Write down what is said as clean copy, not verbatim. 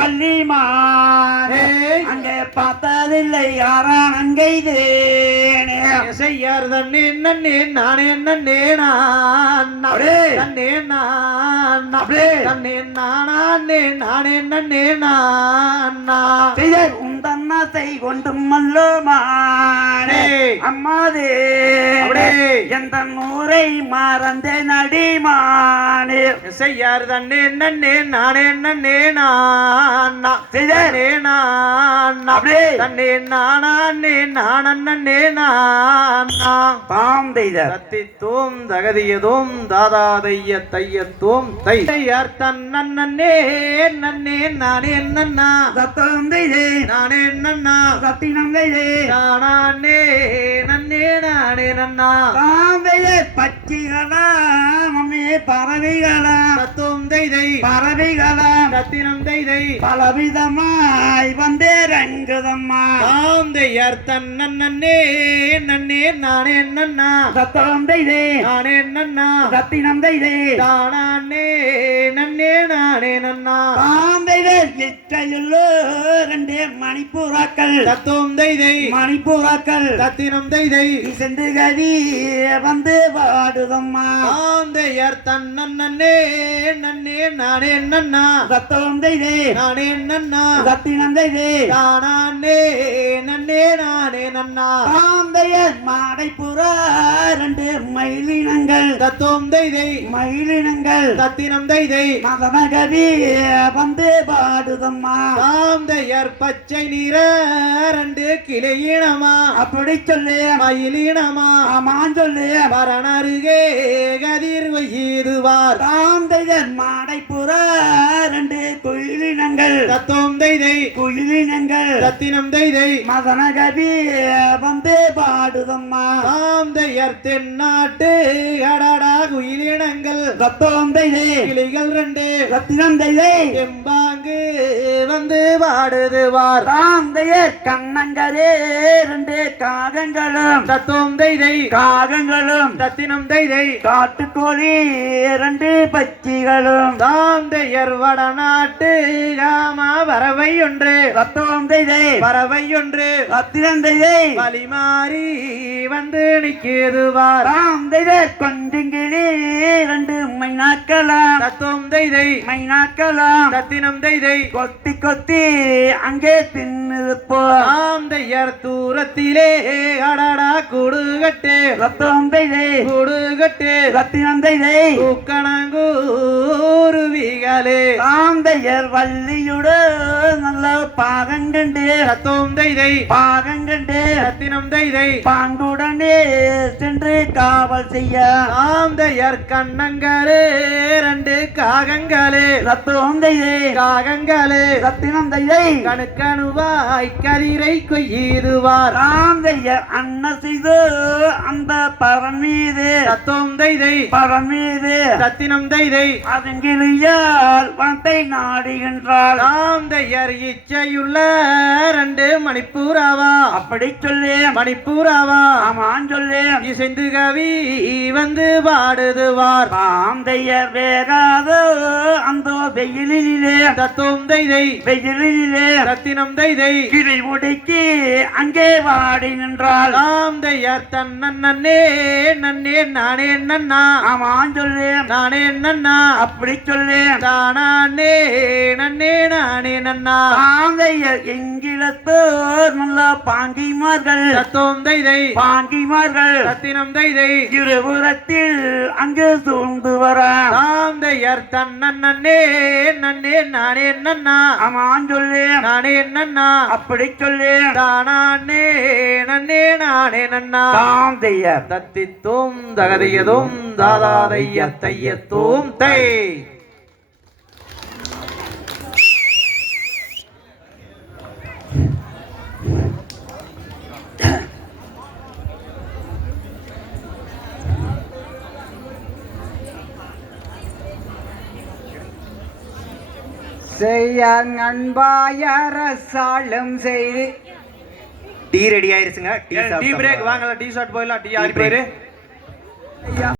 பள்ளிமானே அங்கே பார்த்ததில்லை யாரான் அங்கே செய்யார் தண்ணே நன்னே நானே நன்னே நானே நன்னே நானே நன்னே நானே நானே நன்னே நானா உந்தன்னத்தை கொண்டும் மல்லோமானே அம்மாதே எந்த ஊரை மறந்தே நடிமானே செய்யார் தண்ணே நன்னே நானே நன்னே நானா செய்தே நானே தன்னே நானே நானே நானா தாம் தெய்த தத்தி தூம் தகதியதும் தாதாதைய தையத்தும் தை யார் தன் நன்னே நன்னே நானே நன்னா தத்தம் தெய்தே நானே நன்னா சத்தினம் தெய்தே நானே நன்னே நானே நன்னா தாம் தெய்த பச்சிகளா மம்மே பறவைகளா தத்துவம் தைதை பறவைகளா ரத்தினம் தைதை பலவிதமாய் வந்தே ரங்குதம்மா தாம் தையார் தன் நன்னே நன்னே நானே நன்னா தத்தம் தெய்தே நானே நன்னா ரத்தினம் தெய்தே தானே நன்னே நானே நன்னா தாம் தெய்த இச்சையுள்ளோ ரெண்டே மணிப்பூராக்கள் தத்துவம் தைதை மணிப்பூராக்கள் ரத்தினம் தைதை சென்று கதி வந்து பாடுதம்மா தாம் தையார் தன் நன்னே நன்னே நானே நன்னா தத்தம் தெய்தே நானே நன்னா ரத்தினம் தெய்தே தானே நன்னே நானே நன்னா தாம் தெய்த மாடைப்புறா ரெண்டு மயிலினங்கள் தத்துவம் தைதை மயிலினங்கள் தத்தினம் தைதை மதனகதி வந்து பாடுதம்மா தாம் தையர் பச்சை நீர ரெண்டு கிளையினமா அப்படி சொல்லு மயிலினமா ஆமான் சொல்லு பரணருகே கதிர் கொய்துவார் தாம் தெய்த மாடைப்புறா ரெண்டு குயிலினங்கள் தத்துவம் தைதை குயிலினங்கள் தத்தினம் தைதை மதனகதி வந்து பாடுதம்மா தாம் தையர் தென்னாட்டு கடடா குயிலினங்கள் தத்தம் தெய்தே கிளிகள் ரெண்டு ரத்தினம் தெய்தே எம்பாங்கு வந்து பாடுதுவார் தாம் தெய்த கண்ணங்களே ரெண்டு காகங்களும் தத்துவம் தைதை காகங்களும் தத்தினம் தைதை காட்டுக்கோழி ரெண்டு பச்சிகளும் தாம் தையர் வடநாட்டு காமா பறவை ஒன்று தத்துவம் தெய்தே பறவை ஒன்று ரத்தினம் தெய்தே வலிமாறி வந்து நிற்குதுவார் தாம் தெய்த கொஞ்சங்கிளி ரெண்டு மைனாக்கலாம் தத்துவம் தைதை மைனாக்கலாம் தத்தினம் தைதை கொத்தி கொத்தி அங்கே தின்னுப்போ தாம் தையர் தூரத்திலே அடடா குடுகட்டு தத்துவம் தெய்தே குடுகட்டு ரத்தினம் தெய்தே உக்கணங்கூருவிகளே தாம் தெய்யர் வள்ளியுடு நல்ல பாகங்கண்டு தத்துவம் தைதை பாகங்கண்டு ரத்தினம் தைதை பாங்குடனே சென்று காவல் செய்ய தாம் தையர் கண்ணங்களே ரெண்டு காகங்களே தத்துவம் தெய்தே காகங்களே ரத்தினம் தெய்தை கணுக்கணுவாய் கதிரை கொய்துவார் தாம் தெய்யர் அன்ன செய்து அந்த பரன் மீது தத்துவம் தைதை பரன் மீது ரத்தினம் தைதை அதங்கிலியால் வனத்தை நாடுகின்றாள் தாம் தையர் இச்சையுள்ள ரெண்டு மணிப்பூராவா அப்படி சொல்லு மணிப்பூராவா ஆமான் சொல்லு இசைந்து கவி வந்து பாடுதுவார் தாம் தெய்யர் வேகாதோ அந்த வெயிலிலே தத்துவம் தைதை வெயிலிலே ரத்தினம் தைதை கிளை உடைக்கி அங்கே வாடி நின்றாள் தாம் தையர் தன் நன்னே நன்னே நானே நன்னா ஆமான் சொல்லு நானே நன்னா அப்படி சொல்லு தானே நன்னே நானே நன்னா தாம் தெய்யர் எங்கிலத்தோர் நல்ல பாங்கிமார்கள் தத்துவம் தைதை பாங்கிமார்கள் ரத்தினம் தைதை இருபுறத்தில் அங்கு சூழ்ந்து வர தாம் தையர் தன் நன்னே நன்னே நானே நன்னா ஆமான் சொல்லு நானே நன்னா அப்படி சொல்லு தானே நன்னே நானே நன்னா தாம் தெய்யர் தத்தித்தும் தகதியதும் தாதாதைய தையத்தும் தை செய்யன்பாயரசாளும் செய்து டீ ரெடி ஆயிருச்சுங்க. டீ பிரேக் வாங்கல, டீ ஷாட் போயிடலாம். டீ ஆறி போயிரு. ஐயா